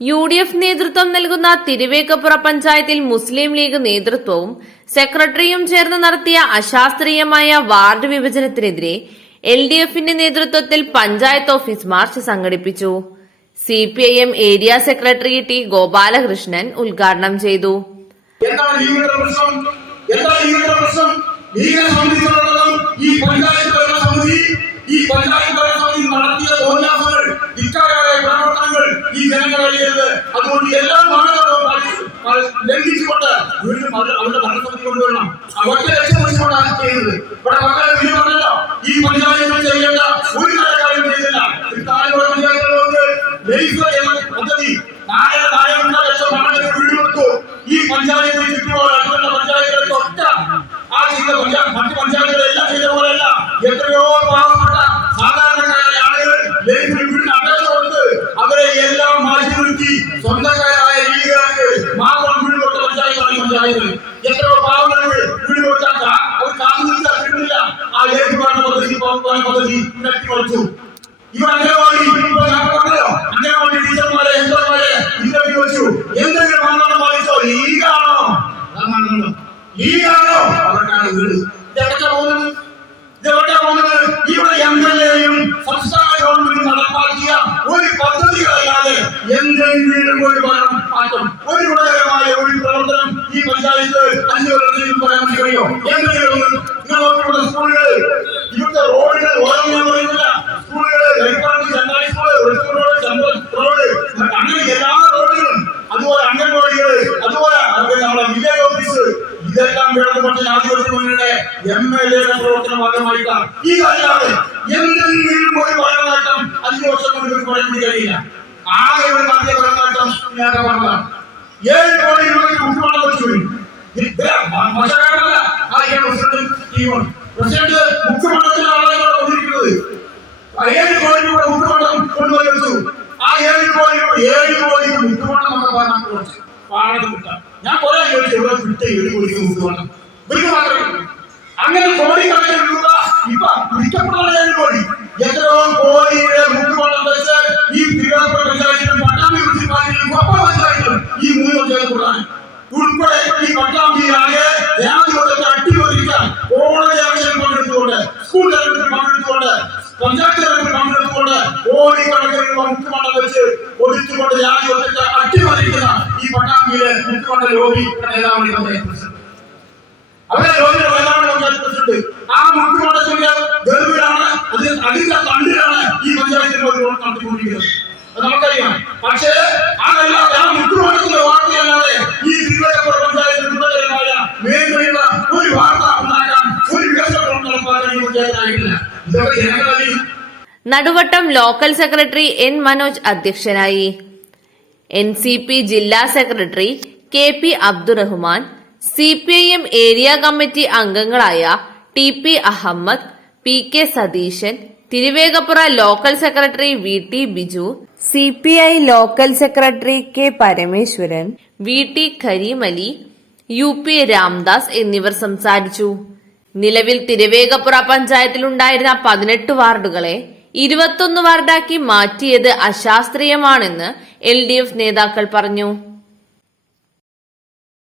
U D F നേതൃത്വം നൽകുന്ന തിരുവേക്കപ്പുറ പഞ്ചായത്തിൽ മുസ്ലിം ലീഗ് നേതൃത്വവും സെക്രട്ടറിയും ചേർന്ന് നടത്തിയ അശാസ്ത്രീയമായ വാർഡ് വിഭജനത്തിനെതിരെ എൽ ഡി എഫിന്റെ നേതൃത്വത്തിൽ പഞ്ചായത്ത് ഓഫീസ് മാർച്ച് സംഘടിപ്പിച്ചു. C P I M area secretary T Gopalakrishnan ഉദ്ഘാടനം ചെയ്തു. ഈ പഞ്ചായത്ത് ഭരണ സമിതി ഈ പഞ്ചായത്ത് ജനങ്ങളെ ചെയ്തത് അതുകൊണ്ട് എല്ലാ ലംഘിച്ചുകൊണ്ട് വീണ്ടും അവരുടെ ഭരണസമിതി കൊണ്ടുവരണം. അവർക്ക് ലക്ഷ്യം വെച്ചുകൊണ്ടാണ് ചെയ്തത്. ഇവിടെ മക്കളെ പറഞ്ഞല്ലോ ഈ പഞ്ചായത്തിൽ ചെയ്യേണ്ട ഒരു കാര്യം ചെയ്തില്ല. പദ്ധതി നാളെ നാളെ ലക്ഷം മണ്ണെടുത്ത് വീട് ഈ പഞ്ചായത്തിന് ചുറ്റുപാട് അടുത്തുള്ള പഞ്ചായത്തുകൾ തൊട്ട ആ ചെയ്ത പഞ്ചായത്ത് മറ്റ് പഞ്ചായത്തുകളെല്ലാം ചെയ്ത പോലെയല്ല. എത്രയോ പാവപ്പെട്ട സാധാരണക്കാരായ ആളുകൾ ലൈഫിൽ വീടിന് ഈ ഇപ്പൊ ഞാൻ എന്തെങ്കിലും അവർക്കാണ് വീട്. ഇതെവിടേക്കാ പോകുന്നത്? പോകുന്നത്? ഇവിടെ എം എൽ എയും ഇതെല്ലാം വേണം പക്ഷേ ആദിവാസി മുന്നണിയുടെ എം എൽ എയുടെ പ്രവർത്തന ഭാഗമായിട്ടാണ്. ഇതല്ലാതെ എന്തെങ്കിലും ഒരു ഭരണമാറ്റം അഞ്ചു വർഷം കൊണ്ട് ഇവർക്ക് പറയാൻ വേണ്ടി കഴിയില്ല. ആകെ ഒരു നടത്തിയ ഭരണമാറ്റം നേതാവാണ് ഏഴ് കോടി രൂപയ്ക്ക് കുട്ടികളെ വെച്ചു മോശക്കാരനല്ല. ആയിരിക്കണം പ്രസിഡന്റ് ഏഴ് കോടി രൂപ വെച്ചു ആ ഏഴ് കോടി ഏഴ് കോടി ഒക്കെ പറഞ്ഞാൽ കിട്ടാം ഞാൻ കുറെ ചോദിച്ചു ഇവിടെ വിട്ട ഒരു കോടിക്ക് മുഖ്യമണ്ഡലം ഇവർക്ക് അങ്ങനെ കോടിക്കണക്കിന് രൂപ ഇപ്പൊ പിടിക്കപ്പെടുന്ന ഏഴ് കോടി? എത്രയോ കോടിയുടെ മുഖ്യമണ്ഡലം വെച്ച് ഈ തിരുവനന്തപുരം പഞ്ചായത്തിലും പട്ടാമ്പി മുനിസിപ്പാലിറ്റിയിലും കൊപ്പ പഞ്ചായത്തിലും ഈ മൂന്ന് പഞ്ചായത്തുകളാണ് ഉൾപ്പെടെ ഈ പട്ടാമ്പിയിലാകെ ജനാധിപത്യത്തെ അട്ടിമറിക്കാൻ കോളേജ് ആവശ്യം പങ്കെടുത്തുകൊണ്ട് സ്കൂൾ തലത്തിൽ പങ്കെടുത്തുകൊണ്ട് പഞ്ചായത്ത് തലത്തിൽ പങ്കെടുത്തുകൊണ്ട് കോടിക്കണക്കിന് മുഖ്യമണ്ഡലം വെച്ച് കൊടുത്തുകൊണ്ട് ജനാധിപത്യത്തെ അട്ടിമറിക്കുന്ന പട്ടാമ്പിയിലെ മുഖ്യമണ്ഡല ലോബി നേതാവാണ് പഞ്ചായത്ത് പ്രസിഡന്റ്? അവരെ ലോബിയുടെ പ്രധാന പഞ്ചായത്ത് പ്രസിഡന്റ്. ആ മുഖ്യമണ്ഡലത്തിന്റെ ഗർഭിലാണ് അതിന് അതിന്റെ തണ്ടിലാണ് ഈ പഞ്ചായത്തിൽ ഒരു നടത്തിക്കൊണ്ടിരിക്കുന്നത്. അത് നമുക്കറിയാം. പക്ഷേ അതല്ല ആ മുഖ്യമണ്ഡലത്തിന്റെ വാർത്തയല്ലാതെ ഈ തിരുവനന്തപുരം പഞ്ചായത്തിൽ ഗുണകരമായ മേന്മയുള്ള ഒരു വാർത്ത ഉണ്ടാക്കാൻ ഒരു വികസന പ്രവർത്തനം നടപ്പാക്കാൻ ഈ പഞ്ചായത്തായിട്ടില്ല. ഇതൊക്കെ Naduvattom local secretary N Manoj അധ്യക്ഷനായി. എൻ സി പി ജില്ലാ secretary K P Abdurahman C P I M area committee അംഗങ്ങളായ T P Ahammed P K Satheesan Thiruvegappura local secretary V T Biju C P I local secretary K Parameswaran V T Kareemali U P Ramdas എന്നിവർ സംസാരിച്ചു. നിലവിൽ തിരുവേഗപ്പുറ പഞ്ചായത്തിലുണ്ടായിരുന്ന പതിനെട്ട് വാർഡുകളെ ഇരുപത്തൊന്ന് വാർഡാക്കി മാറ്റിയത് അശാസ്ത്രീയമാണെന്ന് L D F നേതാക്കൾ പറഞ്ഞു